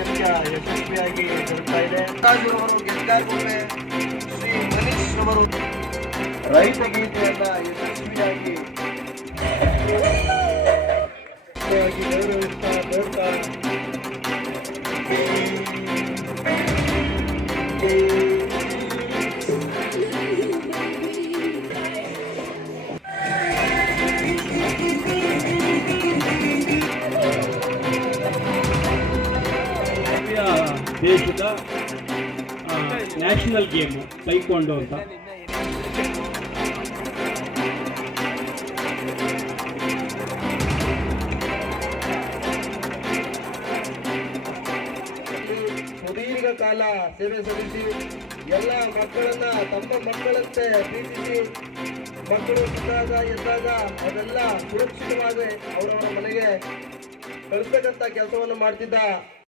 ಅತ್ಯಂತ ಯಶಸ್ವಿಯಾಗಿ ಜರುಗ್ತಾ ಇದೆ. ರಾಜುರವರು ಗೆದ್ದಾಗುವೆ ಶ್ರೀ ರೈತ ಗೀತೆಯನ್ನ ಯಶಸ್ವಿಯಾಗಿ ಗೌರವಿಸ್ತಾ ನೋಡ್ತಾ ದೇಶದ ನ್ಯಾಷನಲ್ ಗೇಮು ತೈಕೊಂಡು ಅಂತ. ಸುದೀರ್ಘ ಕಾಲ ಸೇವೆ ಸಲ್ಲಿಸಿ ಎಲ್ಲ ಮಕ್ಕಳನ್ನ ತಮ್ಮ ಮಕ್ಕಳಂತೆ ಪ್ರೀತಿಸಿ, ಮಕ್ಕಳು ಸಿಕ್ಕಾಗ ಎದ್ದಾಗ ಅದೆಲ್ಲ ಸುರಕ್ಷಿತವಾಗಿ ಅವರವರ ಮನೆಗೆ ಕಳಿಸ್ತಕ್ಕಂಥ ಕೆಲಸವನ್ನು ಮಾಡ್ತಿದ್ದ